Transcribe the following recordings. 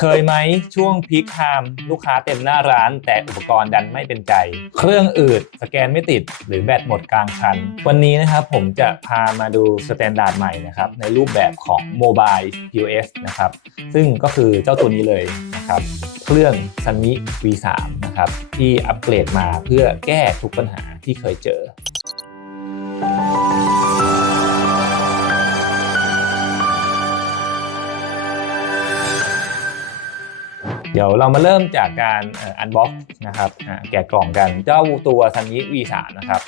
เคยไหมช่วงพีคไทม์ลูกค้าเต็มหน้าร้าน แต่อุปกรณ์ดันไม่เป็นใจ เครื่องอืดสแกนไม่ติด หรือแบตหมดกลางคัน วันนี้นะครับผมจะพามาดูสแตนดาร์ดใหม่นะครับในรูปแบบของ Mobile POS นะครับซึ่งก็คือเจ้าตัวนี้เลยนะครับเครื่อง Sunny V3 นะครับที่อัปเกรดมาเพื่อแก้ทุกปัญหาที่เคยเจอ เดี๋ยวเรามาเริ่มจากการอันบ็อกนะครับแกะกล่องกันเจ้าตัวซันนี้ V3 นะครับ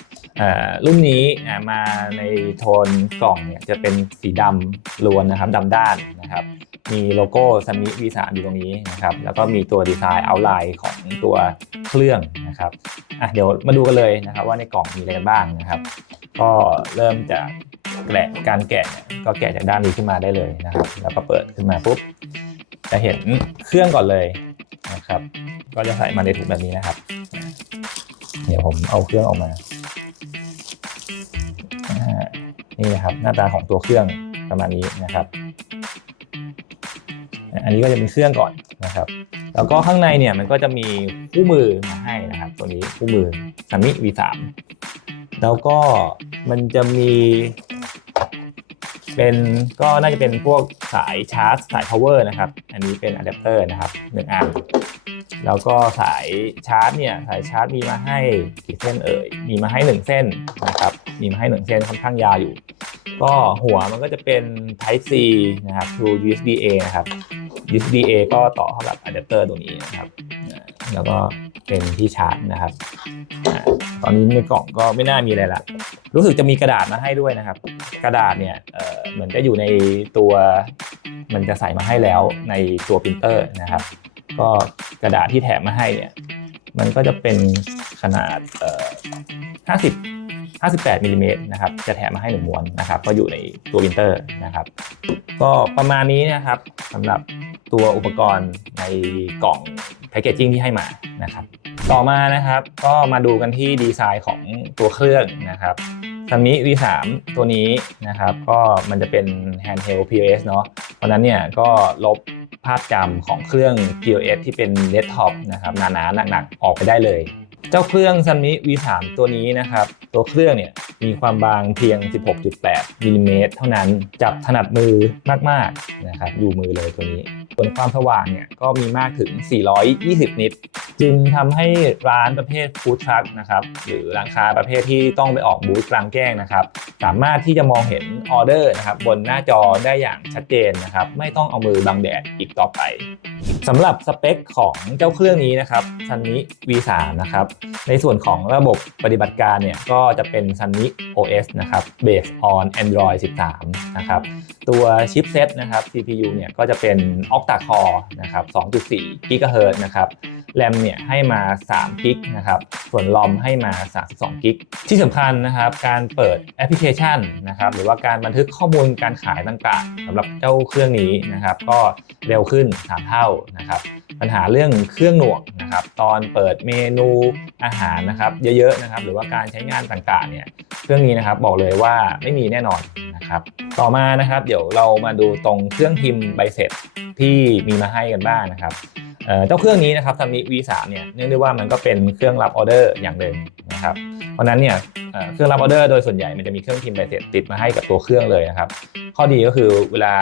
รุ่นนี้มาในโทนกล่องเนี่ยจะเป็นสีดำล้วนนะครับดำด้านนะครับ มีโลโก้ซันนี้ V3 อยู่ตรงนี้นะครับ แล้วก็มีตัวดีไซน์เอาไลน์ของตัวเครื่องนะครับเดี๋ยวมาดูกันเลยนะครับว่าในกล่องมีอะไรกันบ้างนะครับ ก็เริ่มจากแกะการแกะก็แกะจากด้านนี้ขึ้นมาได้เลยนะครับ แล้วก็เปิดขึ้นมาปุ๊บ จะเห็นเครื่องก่อนเลยนะครับ ก็จะใส่มาในถุงแบบนี้นะครับ เดี๋ยวผมเอาเครื่องออกมา นี่นะครับหน้าตาของตัวเครื่องประมาณนี้นะครับ อันนี้ก็จะเป็นเครื่องก่อนนะครับ แล้วก็ข้างในเนี่ยมันก็จะมีคู่มือมาให้นะครับ ตัวนี้คู่มือสามิ V3 แล้วก็มันจะมี เป็นก็น่าจะเป็นพวกสายชาร์จสาย power นะครับ อันนี้เป็นอะแดปเตอร์นะครับหนึ่งอัน แล้วก็สายชาร์จเนี่ยสายชาร์จมีมาให้กี่เส้นเอ่ย มีมาให้หนึ่งเส้นนะครับ มีมาให้หนึ่งเส้นค่อนข้างยาวอยู่ ก็หัวมันก็จะเป็น Type C นะครับ to USB A นะครับ USB A ก็ต่อเข้ากับอะแดปเตอร์ตัวนี้นะครับ แล้วก็ เป็นที่ชาร์จนะครับตอนนี้ในกล่องก็ไม่น่ามีอะไรละรู้สึกจะมีกระดาษมาให้ด้วยนะครับ กระดาษเนี่ยเหมือนจะอยู่ในตัวมันจะใส่มาให้แล้วในตัวปรินเตอร์นะครับ ก็กระดาษที่แถมมาให้เนี่ยมันก็จะเป็นขนาด50 58มิลลิเมตรนะครับ จะแถมมาให้หนึ่งม้วนนะครับ ก็อยู่ในตัวปรินเตอร์นะครับ ก็ประมาณนี้นะครับสำหรับตัวอุปกรณ์ในกล่องแพคเกจจิ้งที่ให้มา นะครับ ต่อมานะครับก็มาดูกันที่ดีไซน์ของตัวเครื่องนะครับซัมมิ V3 ตัวนี้นะครับก็มันจะเป็น handheld POS เนาะเพราะนั้นเนี่ยก็ลบภาพจำของเครื่อง POS ที่เป็นเดสก์ท็อปนะครับหนาๆหนักๆออกไปได้เลย เจ้าเครื่อง Sunmi V3 ตัวนี้นะครับตัวเครื่องเนี่ยมีความบางเพียง 16.8มิลลิเมตรเท่านั้นจับถนัดมือมากๆนะครับอยู่มือเลยตัวนี้ ส่วนความสว่างเนี่ยก็มีมากถึง 420 นิต จึงทำให้ร้านประเภทฟู้ดทรัคนะครับหรือร้านค้าประเภทที่ต้องไปออกบูธกลางแจ้งนะครับ สามารถที่จะมองเห็นออเดอร์นะครับบนหน้าจอได้อย่างชัดเจนนะครับ ไม่ต้องเอามือบังแดดอีกต่อไป สำหรับสเปคของเจ้าเครื่องนี้นะครับซันนี่ V3 นะครับในส่วนของระบบปฏิบัติการเนี่ยก็จะเป็น Sunny OS นะครับ based on Android 13 นะครับตัวชิปเซตนะครับ CPU เนี่ยก็จะเป็น Octa Core นะครับ2.4 GHz นะครับแรมเนี่ยให้มา3กิกนะครับ ส่วนลอมให้มา 32กิกที่สำคัญนะครับ การเปิดแอปพลิเคชันนะครับ หรือว่าการบันทึกข้อมูลการขายต่างๆสำหรับเจ้าเครื่องนี้นะครับ ก็เร็วขึ้น 3 เท่านะครับ ปัญหาเรื่องเครื่องหน่วงนะครับ ตอนเปิดเมนูอาหารนะครับ เยอะๆนะครับ หรือว่าการใช้งานต่างๆ เนี่ยเครื่องนี้นะครับบอกเลยว่าไม่มีแน่นอนนะครับ ต่อมานะครับ เดี๋ยวเรามาดูตรงเครื่องพิมพ์ใบเสร็จที่มีมาให้กันบ้างนะครับ เจ้าเครื่องนี้นะครับทำนี้ V3 เนี่ยเนื่องด้วยว่ามันก็เป็นเครื่องรับออเดอร์อย่างหนึ่ง นะครับเพราะนั้นเนี่ยเครื่องรับออเดอร์โดยส่วนใหญ่มันจะมีเครื่องพิมพ์ใบเสร็จติดมาให้กับตัวเครื่องเลยนะครับ ข้อดีก็คือเวลา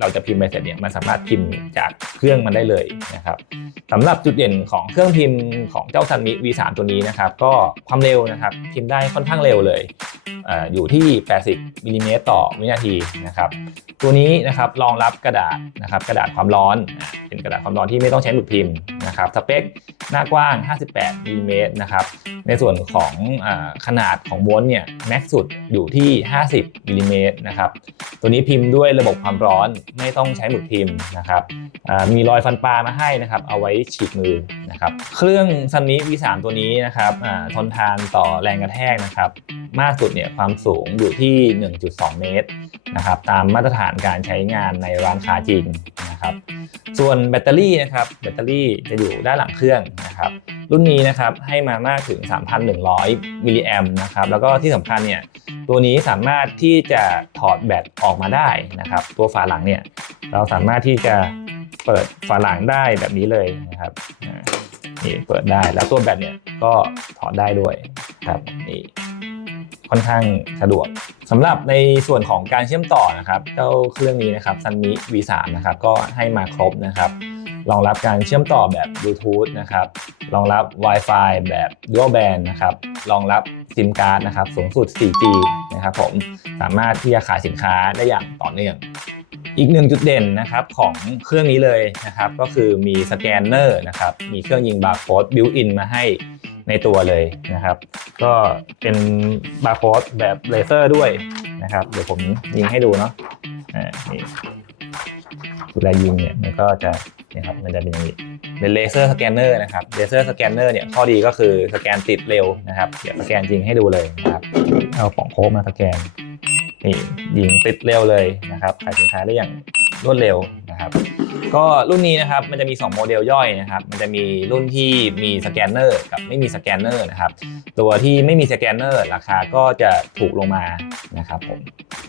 เราจะพิมพ์ใบเสร็จเนี่ยมันสามารถพิมพ์จากเครื่องมันได้เลยนะครับสำหรับจุดเด่นของเครื่องพิมพ์ของเจ้าซันมิ V3 ตัวนี้นะครับก็ความเร็วนะครับพิมพ์ได้ค่อนข้างเร็วเลยออยู่ที่ 80มิลลิเมตรต่อวินาทีนะครับตัวนี้นะครับรองรับกระดาษนะครับกระดาษความร้อนเป็นกระดาษความร้อนที่ไม่ต้องใช้หมึกพิมพ์นะครับสเปคหน้ากว้าง 58มิลลิเมตรนะครับในส่วนของอขนาดของม้วนเนี่ยแม็กสุดอยู่ที่ 50มิลลิเมตรนะครับตัวนี้พิมพ์ด้วยระบบความร้อนไม่ต้องใช้หมึกพิมพ์นะครับมีรอยฟันปลามาให้นะครับเอาไว้ฉีกมือนะครับเครื่องซันนี้ V3 ตัวนี้นะครับทนทานต่อแรงกระแทกนะครับมากสุดเนี่ยความสูงอยู่ที่ 1.2 เมตรนะครับตามมาตรฐานการใช้งานในร้านค้าจริง นะครับ ส่วนแบตเตอรี่นะครับแบตเตอรี่จะอยู่ด้านหลังเครื่องนะครับรุ่นนี้นะครับให้มามากถึง 3,100 มิลลิแอมนะครับแล้วก็ที่สำคัญเนี่ยตัวนี้สามารถที่จะถอดแบตออกมาได้นะครับ ตัวฝาหลังเนี่ยเราสามารถที่จะเปิดฝาหลังได้แบบนี้เลยนะครับนี่เปิดได้แล้วตัวแบตเนี่ยก็ถอดได้ด้วยครับนี่ค่อนข้างสะดวก สำหรับในส่วนของการเชื่อมต่อนะครับเจ้าเครื่องนี้นะครับ Sunmi V3 นะครับก็ให้มาครบนะครับรองรับการเชื่อมต่อแบบ Bluetooth นะครับรองรับ Wi-Fi แบบ Dual Band นะครับรองรับซิมการ์ดนะครับสูงสุด 4G นะครับผมสามารถที่จะขายสินค้าได้อย่างต่อเนื่องอีกหนึ่งจุดเด่นนะครับของเครื่องนี้เลยนะครับ ก็คือมีสแกนเนอร์นะครับมีเครื่องยิงบาร์โค้ดบิวอินมาให้ ในตัวเลยนะครับ ก็เป็นบาร์โค้ดแบบเลเซอร์ด้วยนะครับ เดี๋ยวผมยิงให้ดูเนาะอ่านี่เวลายิงเนี่ยมันก็จะนี่ยครับมันจะเป็นอย่างนี้เป็นเลเซอร์สแกนเนอร์นะครับเลเซอร์สแกนเนอร์เนี่ยข้อดีก็คือสแกนติดเร็วนะครับเดี๋ยวสแกนจริงให้ดูเลยนะครับเอาปองโค้กมาสแกนนี่ยิงติดเร็วเลยนะครับขายสินค้าได้อย่างรวดเร็ว นะครับก็รุ่นนี้นะครับมันจะมี 2 โมเดลย่อยนะครับมันจะมีรุ่นที่มีสแกนเนอร์กับไม่มีสแกนเนอร์นะครับตัวที่ไม่มีสแกนเนอร์ราคาก็จะถูกลงมานะครับผม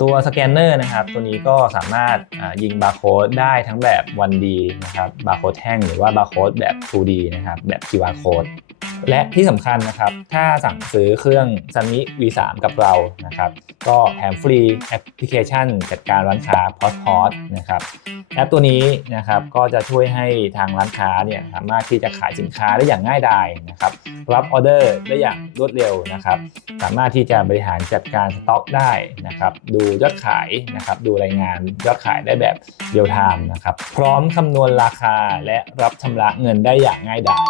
ตัวสแกนเนอร์นะครับตัวนี้ก็สามารถยิงบาร์โค้ดได้ทั้งแบบ 1D นะครับบาร์โค้ดแท่งหรือว่าบาร์โค้ดแบบ 2D นะครับแบบ QR code และที่สำคัญนะครับ ถ้าสั่งซื้อเครื่อง Sunny V3 กับเรานะครับ ก็แถมฟรีแอปพลิเคชัน จัดการร้านค้า p o s p o s นะครับแอปตัวนี้นะครับก็จะช่วยให้ทางร้านค้าเนี่ยสามารถที่จะขายสินค้าได้อย่างง่ายดายนะครับ รับออเดอร์ได้อย่างรวดเร็วนะครับ สามารถที่จะบริหารจัดการสต็อกได้นะครับ ดูยอดขายนะครับ ดูรายงานยอดขายได้แบบเรียลไทม์นะครับ พร้อมคำนวณราคาและรับชำระเงินได้อย่างง่ายดาย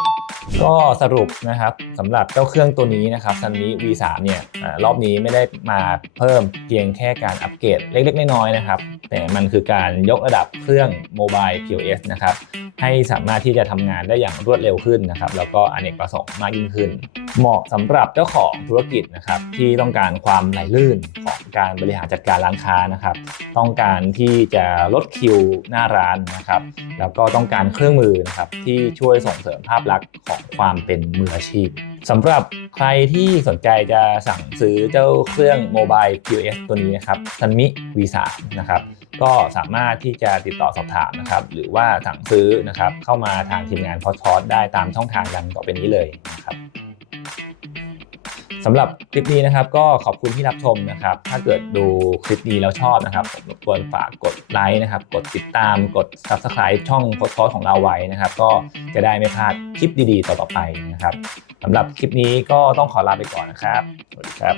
ก็สรุปนะครับสำหรับเจ้าเครื่องตัวนี้นะครับซันนี้ V3 เนี่ยอรอบนี้ไม่ได้มาเพิ่มเพียงแค่การอัปเกรดเล็กๆ น้อยๆนะครับแต่มันคือการยกระดับเครื่องโมบาย POS นะครับให้สามารถที่จะทำงานได้อย่างรวดเร็วขึ้นนะครับแล้วก็อเนกประสงค์มากยิ่งขึ้น เหมาะสำหรับเจ้าของธุรกิจนะครับที่ต้องการความไหลลื่นของการบริหารจัดการร้านค้านะครับต้องการที่จะลดคิวหน้าร้านนะครับแล้วก็ต้องการเครื่องมือนะครับที่ช่วยส่งเสริมภาพลักษณ์ของความเป็นมืออาชีพสำหรับใครที่สนใจจะสั่งซื้อเจ้าเครื่องโมบาย POS ตัวนี้นะครับซันมิ V3 นะครับก็สามารถที่จะติดต่อสอบถามนะครับหรือว่าสั่งซื้อนะครับเข้ามาทางทีมงานพอชอตได้ตามช่องทางดังต่อไปนี้เลยนะครับ สำหรับคลิปนี้นะครับ ก็ขอบคุณที่รับชมนะครับ ถ้าเกิดดูคลิปนี้แล้วชอบนะครับผมรบกวนฝากกดไลค์นะครับ กดติดตามกด Subscribe ช่องโพสต์ของเราไว้นะครับ ก็จะได้ไม่พลาดคลิปดีๆ ต่อๆไปนะครับสำหรับคลิปนี้ก็ต้องขอลาไปก่อนนะครับ สวัสดีครับ